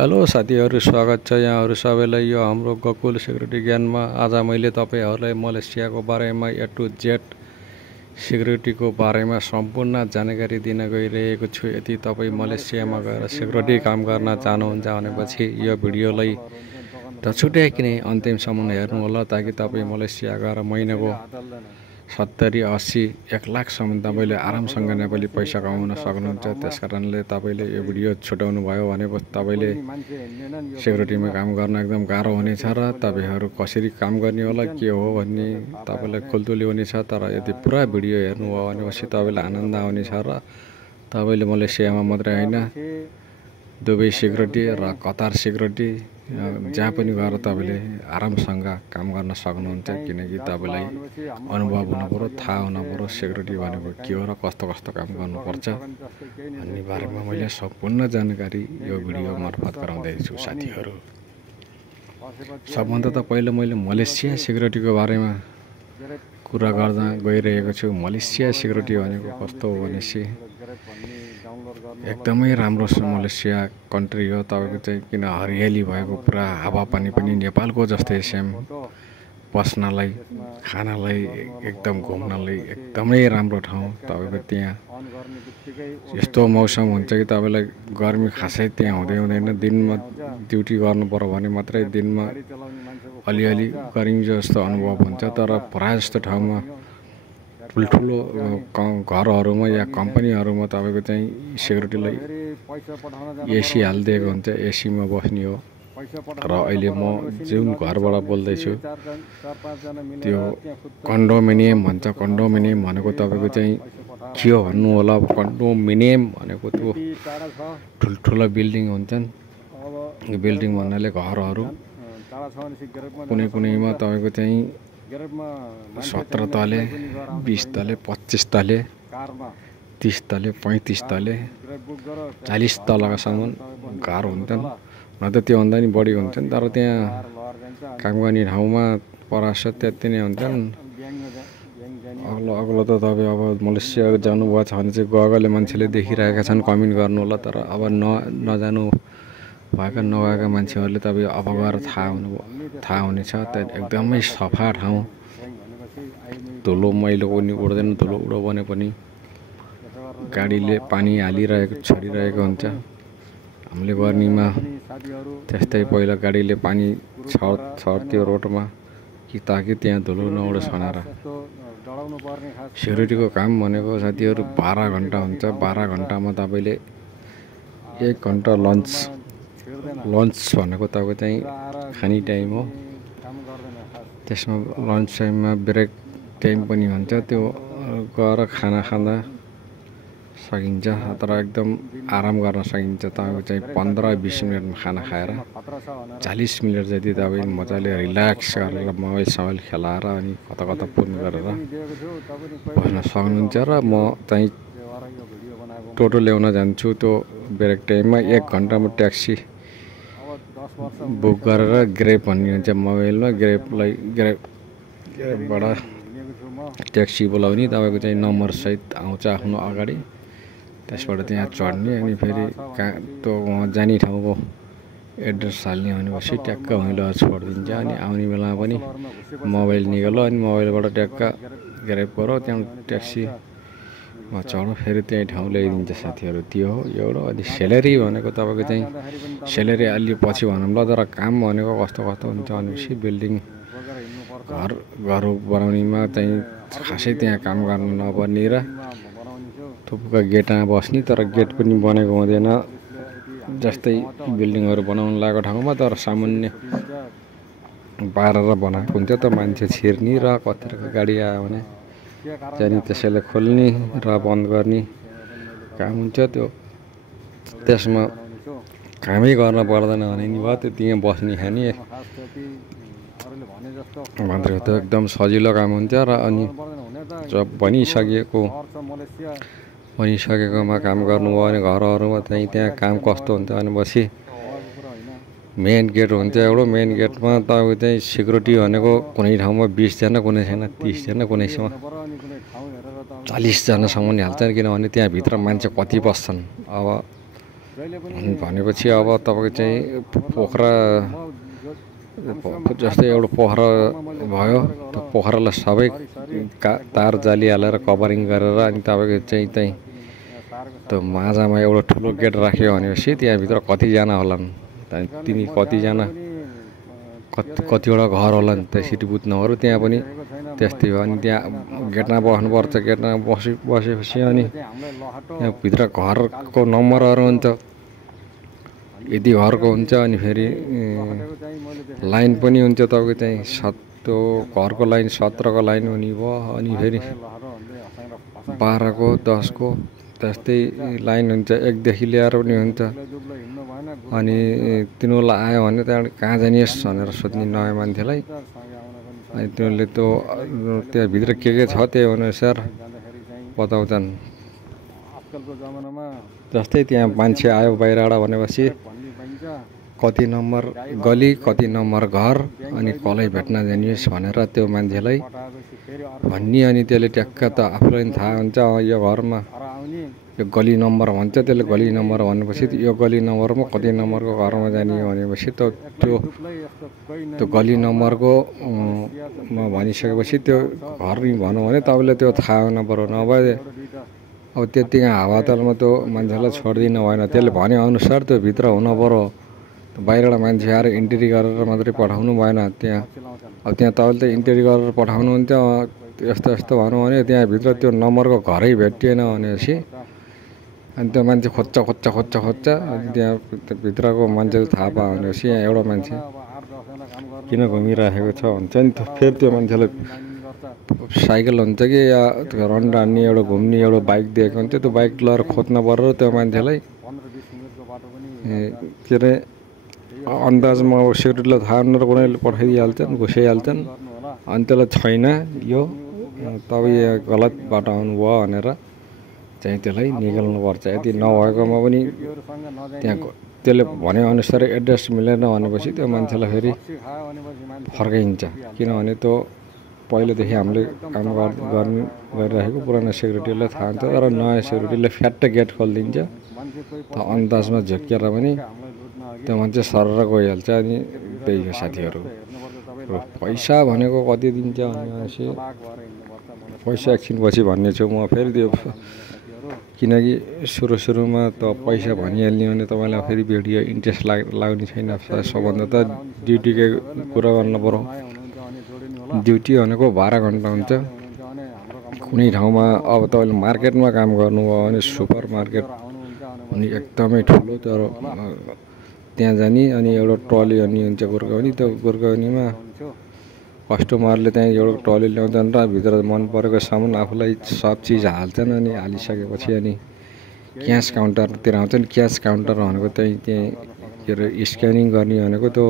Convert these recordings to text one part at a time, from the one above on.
Hello साथीहरु, स्वागत छ यहाँहरु सबैलाई यो हाम्रो गोकुल सिक्युरिटी ज्ञानमा। आज मैले तपाईहरुलाई मलेसियाको बारेमा ए टु जेड सिक्युरिटीको बारेमा सम्पूर्ण जानकारी दिन गइरहेको छु। यदि तपाई मलेसियामा गएर सिक्युरिटी काम गर्न चाहनुहुन्छ भनेपछि यो भिडियोलाई नछुट्याइकन अन्तिमसम्म हेर्नु होला, ताकि तपाई मलेसिया गएर महिनाको 70, 80, 1 लाखसम्म तपाईले आरामसँग नेपाली पैसा कमाउन सक्नुहुन्छ। त्यसकारणले तपाईले यो भिडियो छुटाउनु भयो भने तपाईले सिक्युरिटीमा काम गर्न एकदम गाह्रो हुनेछ र तपाईहरु कसरी काम गर्ने होला के हो भन्ने तपाईलाई खुल्तुली हुनेछ। तर यदि पुरा भिडियो हेर्नु भयो भनेपछि तपाईलाई आनन्द आउनेछ र तपाईले मलेसियामा मात्रै हैन, दुबई सिक्युरिटी र कतार सिक्युरिटी जहाँ पनि गएर तपाईले आरामसँग काम गर्न सक्नुहुन्छ। किनकि तपाईलाई अनुभव हुनुपर्यो, थाहा हुनुपर्यो सिक्युरिटी भनेको के हो र कस्तो कस्तो काम गर्नुपर्छ भन्ने बारेमा मैले सम्पूर्ण जानकारी यो भिडियो मार्फत गराउँदैछु साथीहरु। सबभन्दा त पहिलो मैले मलेसिया सिक्युरिटीको बारेमा कुरा गर्न गइरहेको छु। मलेसिया सिक्युरिटी भनेको कस्तो हो भनेपछि एकदमै राम्रो मलेसिया कन्ट्री हो। तपाईको चाहिँ किन हरियाली भएको, पुरा हावापानी पनि नेपालको जस्तै सेम, बस्नलाई खानलाई एकदम घुम्नलाई एकदमै राम्रो ठाउँ। तपाईको त्यहाँ यस्तो मौसम हुन्छ कि तपाईलाई गर्मी खासै त्यहाँ हुँदैन। दिनमा ड्युटी गर्नु पर्यो भने मात्रै दिनमा अलिअलि गर्मी जस्तो अनुभव हुन्छ। तर प्राय जस्तो ठाउँमा ठुल्ठुलो घरहरुमा या कम्पनीहरुमा तपाईको चाहिँ सिक्युरिटीलाई एसी हालिदिएको हुन्छ, एसीमा बस्ने हो। र अहिले म जुन घरबाट बोल्दैछु त्यो कन्डोमिनियम भन्छ। कन्डोमिनियम भनेको तपाईको चाहिँ के हो भन्नु होला। कन्डोमिनियम भनेको त्यो ठुल्ठुला बिल्डिङ हुन्छन्। यो बिल्डिङ भन्नाले घरहरु कुनै कुनैमा तपाईको चाहिँ 17 तले, 20 तले, 25 तले, 30 तले, 35 तले, 40 तलकासम्म घर हुन्छन्। न त त्यो भन्दा नि बढी हुन्छन्। तर त्यहाँ काम गर्ने ठाउँमा परास त्यति नै हुन्छन्। अग्लो त तपाई अब मलेसिया जानुभएको छ भने चाहिँ गगले मान्छेले देखिरहेका छन्, कमेन्ट गर्नु होला। तर अब नजानु भएका नगएका मान्छेहरूले तपाईँ अब गएर थाहा हुनेछ। त्यहाँ एकदमै सफा ठाउँ, धुलो मैलो पनि उड्दैन। धुलो उड्यो भने पनि गाडीले पानी हालिरहेको छरिरहेको हुन्छ। हामीले गर्नीमा त्यस्तै पहिला गाडीले पानी छर्थ्यो रोडमा कि ताकि त्यहाँ धुलो नउडोस् भनेर। सिक्युरिटीको काम भनेको साथीहरु 12 घण्टा हुन्छ। 12 घण्टामा तपाईले 1 घण्टा लन्च भनेको तपाईको चाहिँ खाने टाइम हो। त्यसमा लन्च टाइममा ब्रेक टाइम पनि हुन्छ। त्यो गएर खाना खाँदा सकिन्छ। तर एकदम आराम गर्न सकिन्छ। तपाईको चाहिँ 15-20 मिनेटमा खाना खाएर 40 मिनेट जति तपाई मजाले रिल्याक्स गरेर मोबाइल खेलाएर अनि कता फोन गरेर बस्न सक्नुहुन्छ। र म चाहिँ टोटो ल्याउन जान्छु। त्यो ब्रेक टाइममा 1 घण्टामा ट्याक्सी बुक गरेर ग्रेब भन्ने हुन्छ मोबाइलमा। ग्रेबबाट ट्याक्सी बोलाउने। तपाईको चाहिँ नम्बर सहित आउँछ आफ्नो अगाडि। त्यसबाट त्यहाँ चढ्ने अनि फेरि त्यो वहाँ जाने ठाउँको एड्रेस हाल्ने भनेपछि ट्याक्क वहीँ लगेर छोडिदिन्छ। अनि आउने बेलामा पनि मोबाइल निकाल्यो अनि मोबाइलबाट ट्याक्क ग्रेब गऱ्यो, त्यहाँ ट्याक्सीमा चढ्यो, फेरि त्यही ठाउँ ल्याइदिन्छ साथीहरु। त्यो हो एउटा। अनि स्यालेरी भनेको तपाईको चाहिँ स्यालेरी अलि पछि भनौँला। तर काम भनेको कस्तो हुन्छ भनेपछि बिल्डिङ घर बनाउनेमा चाहिँ खासै त्यहाँ काम गर्न नपर्ने र थुप्का गेटमा बस्ने। तर गेट पनि बनेको हुँदैन जस्तै बिल्डिङहरु बनाउन लागेको ठाउँमा। तर सामान्य बारेर बनाएको हुन्छ। त मान्छे छिर्ने र कतिको गाडी आयो भने त्यहाँदेखि त्यसैले खोल्ने र बन्द गर्ने काम हुन्छ। त्यसमा कामै गर्न पर्दैन भने नि भयो। त्यो त्यहाँ बस्ने खाने भन्दै त एकदम सजिलो काम हुन्छ। र अनि जब बनिसकेकोमा काम गर्नुभयो भने घरहरुमा चाहिँ त्यहाँ काम कस्तो हुन्छ भनेपछि मेन गेट हुन्छ एउटा। मेन गेटमा तपाईको चाहिँ सिक्युरिटी भनेको कुनै ठाउँमा 20 जना, कुनै ठाउँमा 30 जना, कुनै ठाउँमा 40 जनासम्म नि हाल्छन्। किनभने त्यहाँ भित्र मान्छे कति बस्छन्। अब भनेपछि अब तपाईँको चाहिँ पोखरा जस्तै एउटा पोखरा भयो, त्यो पोखरालाई सबै तार जाली हालेर कभरिङ गरेर अनि तपाईँको चाहिँ त्यहीँ त्यो माझामा एउटा ठुलो गेट राख्यो भनेपछि त्यहाँभित्र कतिजना होलान्, तिमी कतिजना कतिवटा घर होला नि त्यसरी बुझ्नुहरू। त्यहाँ पनि त्यस्तै हो। अनि त्यहाँ गेटमा बस्नुपर्छ। गेटमा बसेपछि अनि त्यहाँभित्र घरको नम्बरहरू हुन्छ, यदि घरको हुन्छ। अनि फेरि लाइन पनि हुन्छ तपाईँको चाहिँ त्यो घरको लाइन 17को लाइन हुने भयो। अनि फेरि 12को 10को त्यस्तै लाइन हुन्छ, 1 देखि लिएर पनि हुन्छ। अनि तिनीहरूलाई आयो भने त्यहाँबाट कहाँ जानिस् भनेर सोध्ने नयाँ मान्छेलाई। अनि तिनीहरूले त्यो त्यहाँभित्र के छ त्यही अनुसार बताउँछन्। जस्तै त्यहाँ मान्छे आयो बाहिरबाट भनेपछि कति नम्बर गली, कति नम्बर घर, अनि कसलाई भेट्न जानिस् भनेर त्यो मान्छेलाई भन्ने। अनि त्यसले ट्याक्क त आफूलाई पनि थाहा हुन्छ यो घरमा यो गली नम्बर भन्छ, त्यसले गली नम्बर भनेपछि यो गली नम्बरमा कति नम्बरको घरमा जाने भनेपछि त्यो गली नम्बरको भनिसकेपछि त्यो घर नि भनौँ भने तपाईँले त्यो थाहा हुनु पर्यो। नभए अब त्यतिकै हावातालमा त्यो मान्छेलाई छोडिदिनु भएन, त्यसले भनेअनुसार त्यो भित्र हुनु पर्यो। बाहिरबाट मान्छे आएर इन्ट्री गरेर मात्रै पठाउनु भएन त्यहाँ। अब त्यहाँ तपाईँले त इन्ट्री गरेर पठाउनुहुन्छ, यस्तो यस्तो भनौँ भने त्यहाँभित्र त्यो नम्बरको घरै भेटिएन भनेपछि अनि त्यो मान्छे खोज्छ अनि त्यहाँ भित्रको मान्छेले थाहा पायो भनेपछि यहाँ एउटा मान्छे किन घुमिराखेको छ भन्छ नि। फेरि त्यो मान्छेलाई साइकल हुन्छ कि या रन्डा हान्ने एउटा घुम्ने एउटा बाइक दिएको हुन्छ, त्यो बाइक लिएर खोज्न पर्यो। त्यो मान्छेलाई के अरे अन्दाजमा अब सेक्युरिटीलाई थाहा हुनेर कुनैले पठाइदिइहाल्छन्, घुसाइहाल्छन्। अनि त्यसलाई छैन यो तपाईँ गलत बाटो आउनुभयो भनेर चाहिँ त्यसलाई निकाल्नुपर्छ। यदि नभएकोमा पनि त्यहाँ त्यसले भनेअनुसार एड्रेस मिलेन भनेपछि त्यो मान्छेलाई फेरि फर्काइन्छ। किनभने त्यो पहिलेदेखि हामीले काम गरिरहेको पुरानो सेक्युरिटीलाई थाहा हुन्छ, तर नयाँ सेक्युरिटीले फ्याट्ट गेट खोलिदिन्छ। त अन्दाजमा झुक्किएर पनि त्यो मान्छे सरर गइहाल्छ। अनि त्यही हो साथीहरू। पैसा भनेको कति दिन्छ भनेपछि पैसा एकछिनपछि भन्ने छु म फेरि। त्यो किनकि सुरुमा त पैसा भनिहाल्ने भने तपाईँलाई फेरि भिडियो इन्ट्रेस्ट लाग्ने छैन। सबभन्दा त ड्युटीकै कुरा गर्नु पर्यो। ड्युटी भनेको 12 घन्टा हुन्छ कुनै ठाउँमा। अब तपाईँले मार्केटमा काम गर्नुभयो भने सुपर मार्केट अनि एकदमै ठुलो, तर त्यहाँ जाने अनि एउटा ट्रली अनि हुन्छ गुर्काउने। त्यो गुर्काउनेमा कस्टमरले त्यहाँ एउटा ट्रली ल्याउँछन् र भित्र मन परेको सामान आफूलाई सब चिज हाल्छन्। अनि हालिसकेपछि अनि क्यास काउन्टरतिर आउँछन्। क्यास काउन्टर भनेको त्यही के अरे स्क्यानिङ गर्ने भनेको त्यो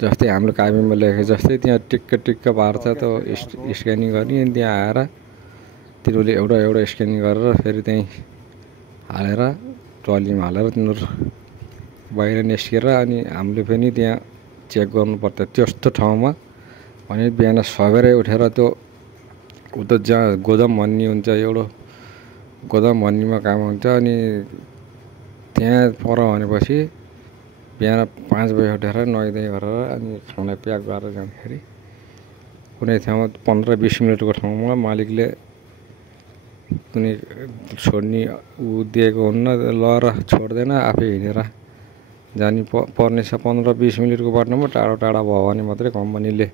जस्तै हाम्रो कागजमा लेखेको जस्तै त्यहाँ टिक्क पार्छ त्यो स्क्यानिङ गर्ने। अनि त्यहाँ आएर तिनीहरूले एउटा स्क्यानिङ गरेर फेरि त्यहीँ हालेर ट्रलीमा हालेर तिनीहरू बाहिर निस्केर अनि हामीले पनि त्यहाँ चेक गर्नुपर्छ। त्यस्तो ठाउँमा भने बिहान सबेरै उठेर त्यो उता जहाँ गोदाम भन्ने हुन्छ, एउटा गोदाम भन्नेमा काम हुन्छ। अनि त्यहाँ पर भनेपछि बिहान 5 बजे उठेर नुहाइधुवाइ गरेर अनि खाना प्याक गरेर जाँदाखेरि कुनै ठाउँमा 15-20 मिनटको ठाउँमा मालिकले कुनै छोड्ने दिएको हुन्न, लएर छोड्दैन, आफै हिँडेर जानु पर्नेछ। 15-20 मिनटको बाटोमा टाढा भयो भने मात्रै कम्पनीले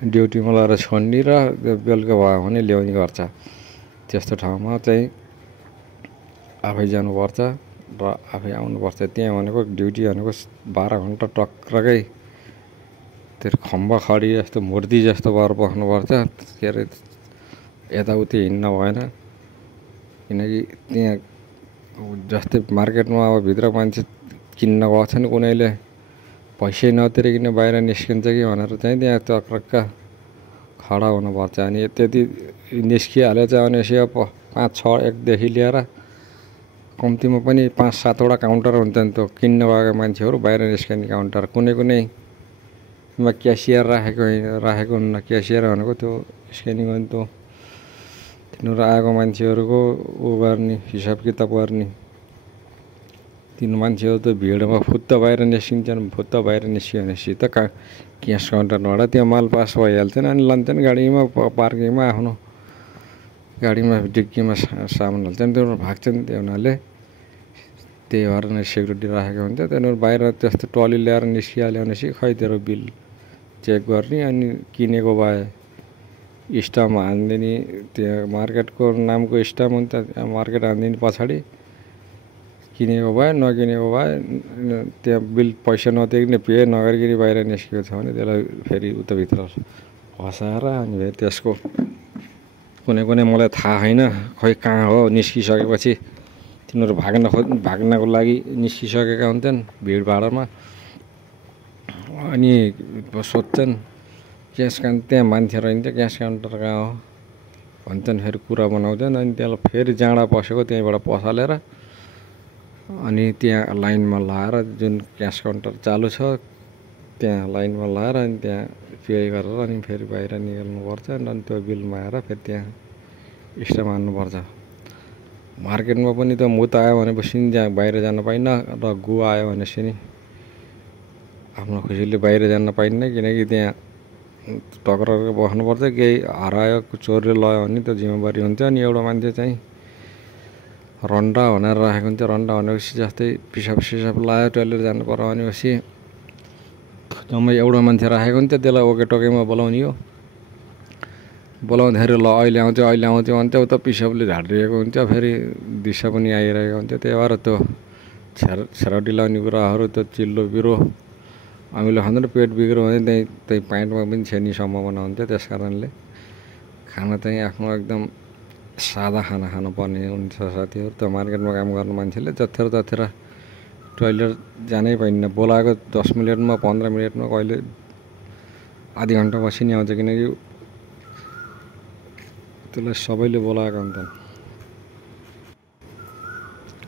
ड्युटीमा लगाएर छोड्ने र बेलुका भयो भने ल्याउने गर्छ। त्यस्तो ठाउँमा चाहिँ आफै जानुपर्छ र आफै आउनुपर्छ। त्यहाँ भनेको ड्युटी भनेको 12 घन्टा टक्कै त्यो खम्बा खडी जस्तो मूर्ति जस्तो भएर बस्नुपर्छ। के अरे यताउति हिँड्न भएन। किनकि त्यहाँ जस्तै मार्केटमा अब भित्र मान्छे किन्न गएको छ नि, कुनैले पैसै नतिरिकन बाहिर निस्किन्छ कि भनेर चाहिँ त्यहाँ चक्रक्क खडा हुनुपर्छ। अनि त्यति निस्किहालेछ भनेपछि अब 5-6 एकदेखि लिएर कम्तीमा पनि 5-7वटा काउन्टर हुन्छन्। त्यो किन्न गएको मान्छेहरू बाहिर निस्किने काउन्टर कुनैमा क्यासियर राखेको हुन्न। क्यासियर भनेको त्यो स्क्यानिङ गर्ने त्यो तिनीहरू आएको मान्छेहरूको ऊ गर्ने हिसाब किताब गर्ने तीन मान्छेहरू त भिडमा फुत्त बाहिर निस्किन्छन्। फुत्त बाहिर निस्क्यो भनेपछि त क्यास काउन्टरबाट त्यो माल पास भइहाल्छन् अनि लान्छन् गाडीमा पार्किङमा आफ्नो गाडीमा डिक्कीमा सामान हाल्छन् त्यो भाग्छन्। त्यो हुनाले त्यही भएर नै सेक्युरिटी राखेको हुन्छ। त्यहाँदेखि बाहिर त्यस्तो ट्रली ल्याएर निस्किहाल्यो भनेपछि खै तेरो बिल चेक गर्ने अनि किनेको भए स्टाम्प हानिदिने। त्यो मार्केटको नामको स्टाम्प हुन्छ, मार्केट हानिदिने पछाडि किनेको भए नकिनेको भए त्यहाँ बिल पैसा नतिर्ने पे नगरिकन बाहिर निस्केको छ भने त्यसलाई फेरि उताभित्र फसाएर अनि फेरि त्यसको कुनै मलाई थाहा छैन खै कहाँ हो निस्किसकेपछि तिनीहरू भाग्नको लागि निस्किसकेका हुन्छन् भिडभाडमा। अनि सोध्छन् क्यास काउन्टर त्यहाँ मान्छे रहन्छ, क्यास काउन्टर कहाँ हो भन्छन्, फेरि कुरा बनाउँछन्। अनि त्यसलाई फेरि जाँडा पसेको त्यहीँबाट पसालेर अनि त्यहाँ लाइनमा लाएर जुन क्यास काउन्टर चालु छ त्यहाँ लाइनमा लाएर अनि त्यहाँ पे गरेर अनि फेरि बाहिर निकाल्नुपर्छ। अनि त्यो बिलमा आएर फेरि त्यहाँ स्टाम्प हान्नुपर्छ। मार्केटमा पनि त मुत आयो भनेपछि त्यहाँ बाहिर जान पाइन्न र गु आयो भनेपछि नि आफ्नो खुसीले बाहिर जान पाइन्न, किनकि त्यहाँ टक्राएर बस्नुपर्छ। केही हरायो चोरले लयो भने त जिम्मेवारी हुन्छ। अनि एउटा मान्छे चाहिँ रन्डा भनेर राखेको हुन्छ। रन्डा भनेपछि जस्तै पिसाब लायो टोइलेट जानु पर्यो भनेपछि जम्मै एउटा मान्छे राखेको हुन्छ, त्यसलाई ओके टोकेमा बोलाउने हो। बोलाउँदाखेरि ल अहिले आउँथ्यो भन्छ, उता पिसाबले झाडिरहेको हुन्छ, फेरि दिशा पनि आइरहेको हुन्छ। त्यही भएर त्यो छेराउटी लाउने कुराहरू त्यो चिल्लो बिरो हामीले खाँदैन, पेट बिग्रो भने त्यही प्यान्टमा पनि छेर्ने सम्भावना हुन्छ। त्यस कारणले खाना चाहिँ आफ्नो एकदम सादा खाना खानुपर्ने हुन्छ साथीहरू। त्यो मार्केटमा काम गर्ने मान्छेले जत्थेर टोइलेट जानै पाइन्न। बोलाएको 10 मिनटमा 15 मिनटमा कहिले आधी घन्टा पछि नि आउँछ, किनकि त्यसलाई सबैले बोलाएको हुन्छन्।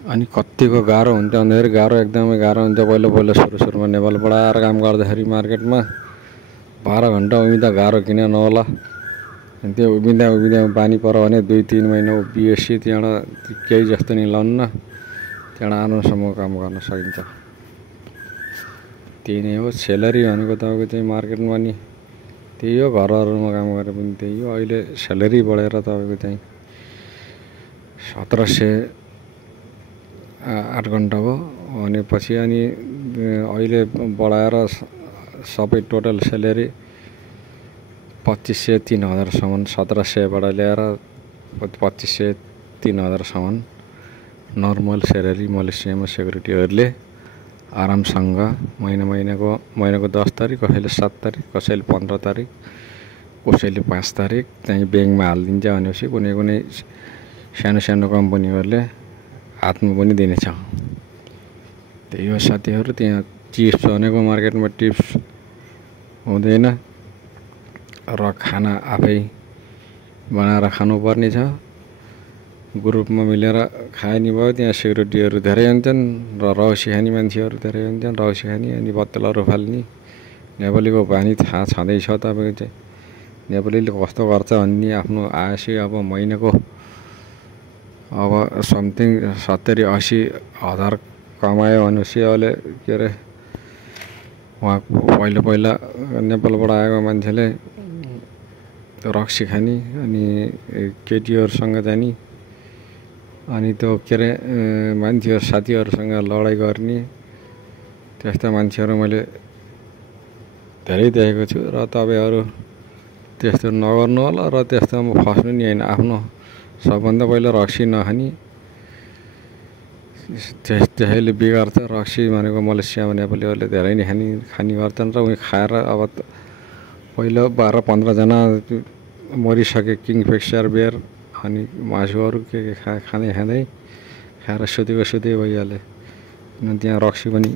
अनि कतिको गाह्रो हुन्छ भन्दाखेरि एकदमै गाह्रो हुन्छ। पहिला सुरुमा नेपालबाट आएर काम गर्दाखेरि मार्केटमा 12 घन्टा उभिँदा गाह्रो किन नहोला। त्यो उभिँदा बानी पर्यो भने 2-3 महिना उभिएपछि त्यहाँबाट केही जस्तो नि लाउन्न, त्यहाँबाट आरामसम्म काम गर्न सकिन्छ। त्यही नै हो स्यालेरी भनेको तपाईँको चाहिँ मार्केटमा नि त्यही हो। घरहरूमा काम गरे पनि त्यही हो। अहिले स्यालेरी बढेर तपाईँको चाहिँ 1708 घन्टाको भनेपछि अनि अहिले बढाएर सबै टोटल स्यालेरी 2500-3000सम्म, 1700बाट ल्याएर 2500-3000सम्म नर्मल स्यालेरी मलेसियामा सेक्युरिटीहरूले आरामसँग महिनाको 10 तारिक, कसैले 7 तारिक, कसैले 15 तारिक, कसैले 5 तारिक चाहिँ ब्याङ्कमा हालिदिन्छ भनेपछि कुनै सानो कम्पनीहरूले हातमा पनि दिनेछ। त्यही हो साथीहरू। त्यहाँ टिप्स भनेको मार्केटमा टिप्स हुँदैन र खाना आफै बनाएर खानुपर्ने छ। ग्रुपमा मिलेर खाने भयो त्यहाँ सेक्युरिटीहरू धेरै हुन्छन् र रौसी खाने मान्छेहरू धेरै हुन्छन्। रौसी खाने अनि बत्तलहरू फाल्ने नेपालीको बानी थाहा छँदैछ तपाईँको चाहिँ। नेपालीले कस्तो गर्छ भन्ने आफ्नो आएपछि अब महिनाको अब समथिङ 70-80 हजार कमायो भनेपछि अहिले के अरे उहाँ पहिला नेपालबाट आएको मान्छेले रक्सी खाने अनि केटीहरूसँग जाने अनि त्यो के अरे मान्छेहरू साथीहरूसँग लडाइँ गर्ने त्यस्ता मान्छेहरू मैले धेरै देखेको छु। र तपाईँहरू त्यस्तो नगर्नु होला र त्यस्तोमा फस्नु नि होइन। आफ्नो सबभन्दा पहिला रक्सी नखाने, त्यसैले बिगार्छ। रक्सी भनेको मलेसियामा नेपालीहरूले धेरै नै खाने गर्छन् र उही खाएर अब पहिला 12-15 जना मरिसके किङफिसर बियर अनि मासुहरू के खाँदै खाएर सुतेको भइहाले। अनि त्यहाँ रक्सी पनि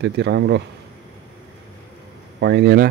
त्यति राम्रो पाइँदैन।